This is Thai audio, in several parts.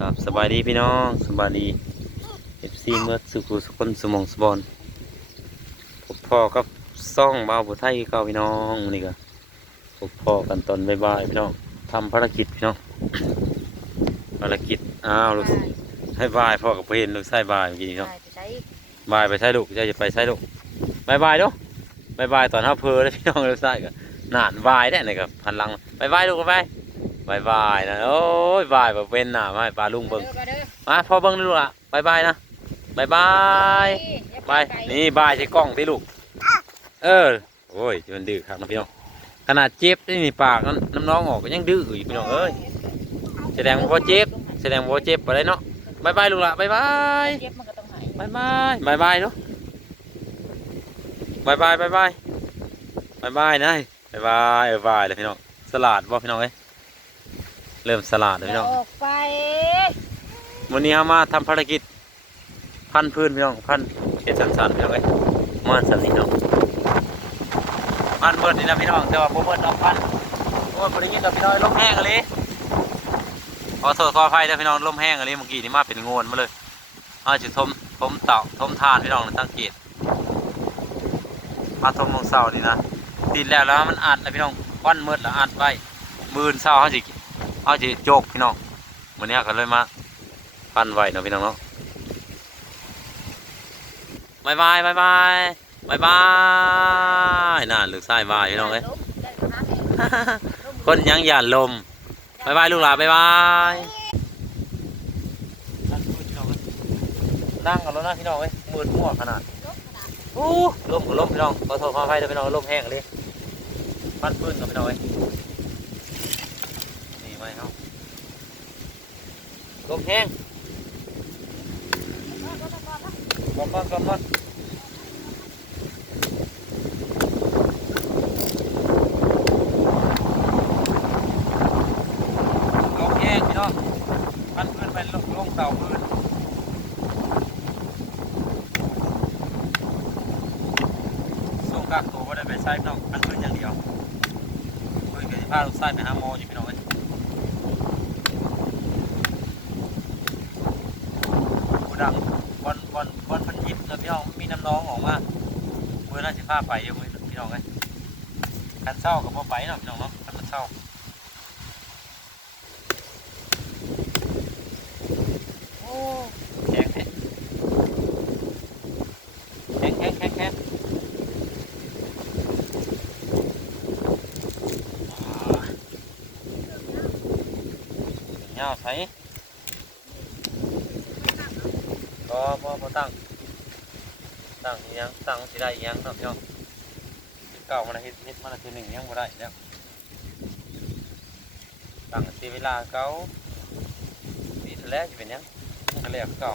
ครับสบายดีพี่น้องสบายดีเอฟซีเมื่อสุขุสุคนสมองสบอนพบพ่อกับซ่องบ่าวผู้ไทยคือเก่าพี่น้องนี่ก็พบพ่อกันตอนบ่ายๆพี่น้องทำภารกิจพี่น้องภารกิจอ้าวลูกให้บายพ่อกับเพื่อนลูกใส่บายเมื่อกี้นี่เนาะไปใช้บายไปใช้ลูกจะไปใช้ลูกบายบายเนาะบายบายตอนเท้าเพลเลยพี่น้องลูกใส่ก็นานบายได้นี่ครับพันหลังบายบายลูกบาย บายบายนะโอ้ยบายแบบเป็นหน้ามาให้ปลาลุงเบิ่งมาเด้อมาพอเบิ้งดูกละบายบายนะบายบายบายนี่บายใช้กล้องที่ลูก เออโอ้ยมันดื้อครับนะพี่น้องขนาดเจ็บนี่ปากน้ำน้องออกก็ยังดื้ออยู่พี่น้องเอ้ยแสดงว่าเจ็บแสดงว่าเจ็บไปเลยเนาะบายบายลูกละบายบายเจ็บมันก็ต้องหายบายบายบายบายเนาะบายบายบายบายบายบายนะบายบายเออบายเลยพี่น้องสลัดบ่พี่น้องเอ้ย เริ่มสลัดเลยพี่น้องออกไปวันนี้เรามาทำภารกิจ พันพื้นพี่น้องพันเขตสันๆพี่น้องเอ้ยมาสันนี่เนาะพันเบิดนี่นะพี่น้องแต่ว่าโบเบิดเอาพันโอ้ยบริกิตเราพี่น้องลมแห้งอะไรขอโทษขออภัยนะพี่น้องลมแห้งอะไรเมื่อกี้นี่มาเป็นโงนมาเลยเอาจะทมทมเต่าทมทานพี่น้องตั้งเกตมาทมลงเสานี่นะติดแล้วแล้วมันอัดแล้วพี่น้องควันมืดแล้วอัดไว้มืนเสาเขาสิ เขาสิโจกพี่น้องวันนี้ก็เลยมาปั้นไว้เนาะพี่น้องเนาะบายบายบายบายบายบายน่าลูกชายบายพี่น้องเอ้ยคนยังหยาดลมบายบายลูกหลานบายบายนั่งกันแล้วนะพี่น้องเอ้ยมืดมั่วขนาดอู้ลมกับลมพี่น้องขอโทษขออภัยด้วยพี่น้องลมแห้งเลยปั้นพื้นกับพี่น้องเอ้ยนี่ไว้เฮา ลมแห้งก่อนก่อนก่อนก่อนลงแยกพี่น้องมันขึ้นไปลงลงเสาพื้นส่งกักตัวก็ได้ไปใช้พี่น้องมันพื้นอย่างเดียวคุยกับที่พาลูกชายไปหาหมออยู่พี่น้องเอ้ย ดังบอลบอลบอลพันยิบแล้วพี่น้องมีน้ำน้องออกมาเมื่อน่าจะพาไปเยอะมือพี่น้องเลยคันเศร้ากับพอไปเนาะพี่น้องเนาะคันมันเศร้าโอ้แข็งแข็งแข็งแข็งแข็งแข็งอ่าเงาใส่ ก็ พอพอตั้งตั้งยังตั้งสิได้ยังเนาะพี่น้องเก่ามันเฮ็ดเฮ็ดมันทีหนึ่งยังบ่ได้แล้วตั้งสิเวลาเก่าปีที่แล้วจะเป็นยังก็แล้วเก่า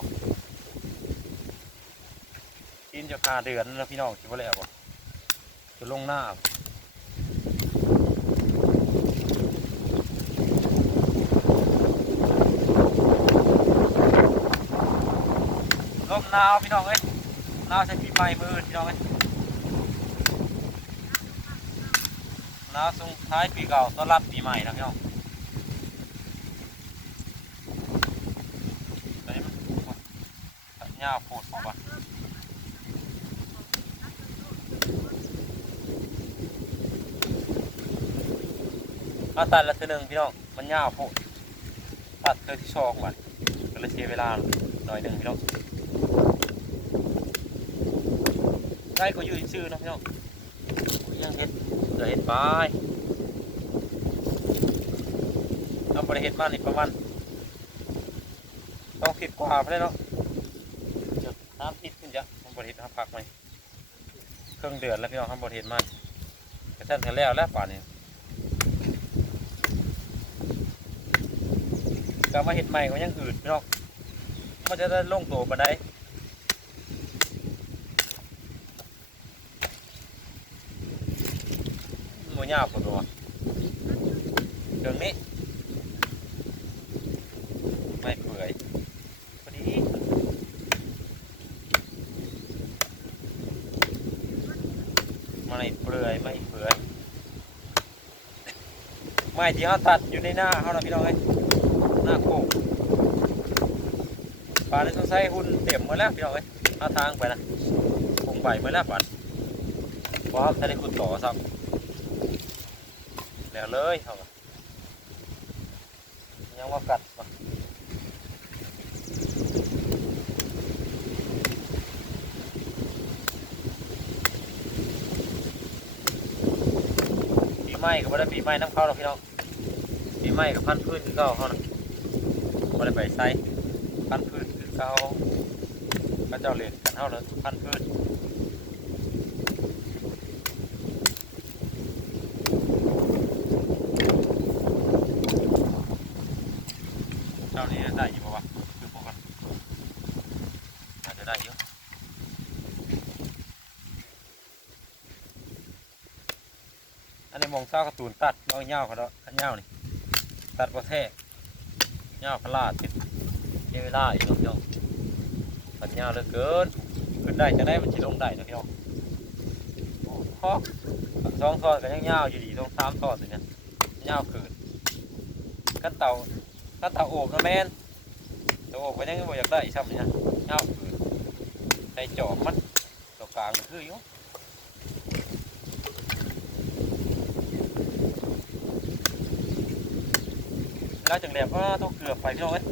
กินจะคาเดือนแล้วพี่น้องสิบ่แล้วบ่จะลงหน้า ลมหนาวพี่น้องเอ้ยนาวใส่ปีใหม่มือพี่น้องเอ้ยนาวส่งท้ายปีเก่าต้อนรับปีใหม่นะพี่น้องตอนนี้มันตัดหญ้าโพดออกป่ะถ้าตัดละเทีหนึ่งพี่น้องมันหญ้าโพดตัดเธอที่ชองบัดก็เลยเสียเวลาหน่อยหนึ่งพี่น้อง ได้ก็อยู่ชื่อนะพี่น้องยังเห็ดเดี๋ยวเห็ดไปเราบริเห็ดมานี่ประมาณต้องสิบกว่าไปเลยเนาะเดี๋ยวน้ำติดขึ้นจ้ะทำบริเห็ดทำผักไหมเครื่องเดือดแล้วพี่น้องทำบริเห็ดมากระชั้นกันแล้วแล้วป่านนี้กลับมาเห็ดใหม่ก็ยังอืดพี่น้องมันจะได้ลงตัวมาได้ หมูย่าตัวเรื่องนี้ไม่เปื่อยพอดีไม่เปื่อยไม่เปื่อยไม้ที่เขาตัดอยู่ในหน้าเขานะพี่น้องเอ้หน้าโคกปลาในต้องใช้หุ่นเต็มหมาแล้วพี่น้องเอ้เอาทางไปนะคงไปหมาแล้วปัดเพราะถ้าได้ขุดต่อซ้ำ แล้วเลยเขาก็ยังว่ากัดมาปีใหม่ก็ไม่ได้ปีใหม่น้ำเข้าหรอกพี่น้องปีใหม่กับพันธุ์พืชคือเก่าเขานะไม่ได้ไปไซพันธุ์พืชคือเก่าพระเจ้าเล่นกันเท่าแล้วพันธุ์พืชเจ้านี้ได้อยู่ปะวะคือพวกกันอาจจะได้อยู่อันนี้มอง เศร้ากร์ตูนตัดเอาเงาเขาเนาะเงานี่ตัดประเทศเงาพลาดติดเวลาอีกแล้วเนาะสัญญาเหลือเกินขึ้นได้จะได้มันจะลงได้นะพี่น้องฮอกสองทอดกันยังยาอยู่ดีต้องสามทอดเลยเนี่ยยาวขึ้นขั้นเต่าขั้นเต่าโอบนะแมนแต่าโอบก็ยังบ่อยากได้อีกซ้ำเนี่ยยาวขึ้นใส่จอบมันตัวกลางคืออยู่ แล้วจังแหลมก็ต้องเกือบไปพี่น้องเอ้ย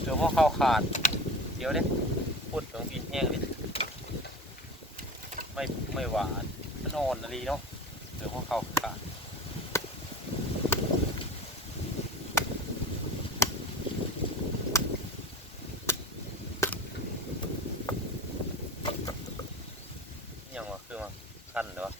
เกือบว่าเข้าขาด เดี๋ยวเนี่ยพูดของกินแห้งเลยไม่ไม่หวานมันอ่อนอะไรเนาะเกี่ยวพวกเขาขาดอิหยังวะคือมาขั้นเหรอวะ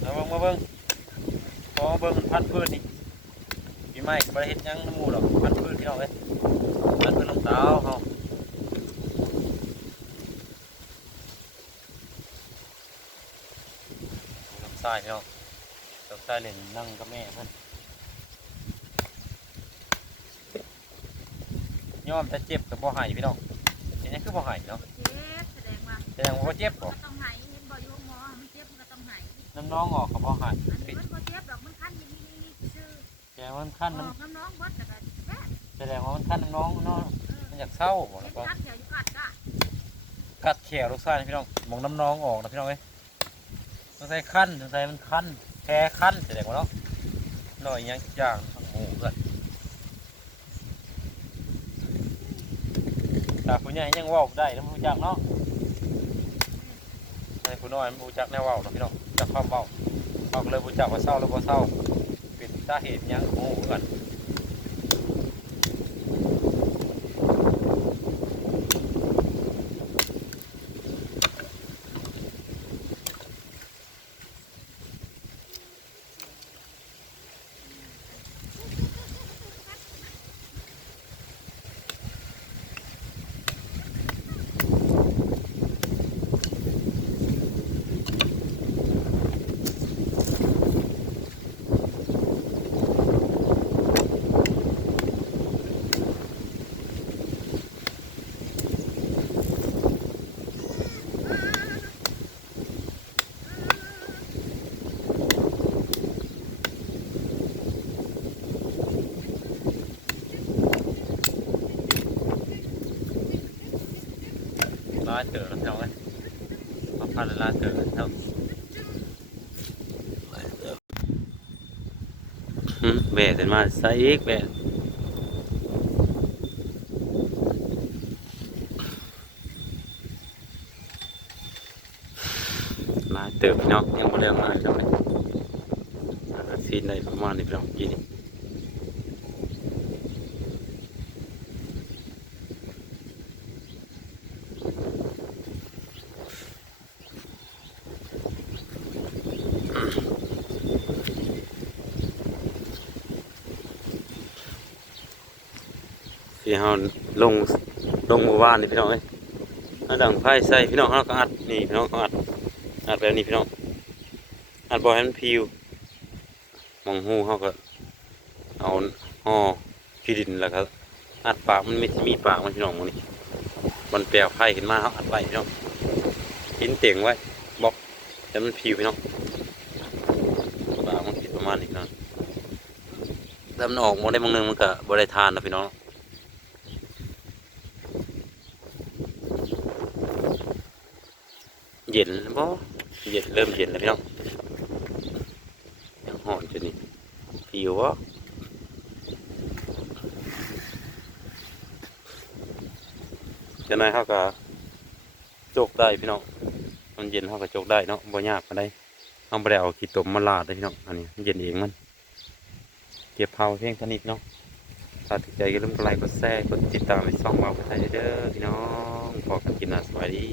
เอาเบิ่งมาเบิ่งพอมาเบิ่งมันพันธุ์พืชนี่ ปีใหม่ก็บ่ได้เฮ็ดหยังน้ำหมูดอกพันพืชพี่น้องเอ้ยพันธุ์พืชน้ำตาลเฮาลำไส้พี่น้องลำไส้เล่นนั่งกับแม่เพิ่นยอมจะเจ็บกับบ่หายพี่น้องอันนี้คือบ่หายเนาะเจ็บแสดงว่าแสดงว่าบ่เจ็บบ่ก็ต้องไหายเห็นบ่อยู่หมอไมันเจ็บมันก็ต้องไหายน้ำน้องออกกับบ่หาย อันนี้มันบ่เจ็บดอกมันคันนี่นี่นี่ซื่อ แสดงว่ามันคันอมันอกน้ำน้องวัดแต่ก็แป๊ะแสดงว่ามันคันน้ำน้องเนาะเออมันอยากเศร้าบ่เห็แล้วนก็คันแถวอยู่กัดก็กัดแขวลูกไส้นะพี่น้องหมองน้ำน้องออกนะพี่น้องเอ้ยต้องใส่คันต้องใส่มันคันแพ้คันแสดงว่าเนาะหน่อยยังอย่างทั้งหมูเกินแต่ผู้ใหญ่ยังเว้าได้แล้วมันรู้จักเนาะให้ผู้น้อยมันรู้จักแนวเว้าเนาะพี่น้องจักความเว้าเขาก็เลยรู้จักว่าเศร้าแล้วบ่เศร้า เป็นสาเหตุหยังโอ้กันาเจอแล้วพี่น้องเอ้ยมาพันร้าเจอแล้วแบะแต่มาใส่อีกแบะมาเติมพี่น้องยังบ่เรื่องมาจังเลยซีนได้ประมาณนี้พี่น้องกิน ที่เฮาลงลงหมู่บ้านนี่พี่น้องเอ้ยเอาดังไฟใส่พี่น้องเฮาก็อัดนี่พี่น้องเขาอัดอัดแบบนี้พี่น้องอัดบ่ให้มันพิวมองหูเฮาก็เอาห่อขี้ดินแล้วก็อัดปากมันไม่มีปากมันพี่น้องมื้นี้มันแปลไฟขึ้นมาเฮาอัดไว้พี่น้องกินเตียงไว้บล็อกแต่มันพิวพี่น้องปากมันคิดประมาณนี้ครับแต่มันออกมาได้บางนึงมันก็บ่ได้ทานนะพี่น้อง ย็นแล้วบ่เย็นเริ่มเย็นแล้วพี่น้องยังห่อนจนนี่ผิววะจะนายเขาก็โจกได้พี่น้องมันเย็นเขาก็โจกได้เนาะบ่ยากปานใดเอาไปเอาขี้ตมมาลาดได้พี่น้องอันนี้เย็นเองมัน เก็บเผาเพียงเท่านี้พี่น้องถ้าติดใจก็ลืมกดไลค์กดแชร์กดติดตามไปช่องเราไปไทยเด้อพี่น้องพอกันกินนะสวัสดี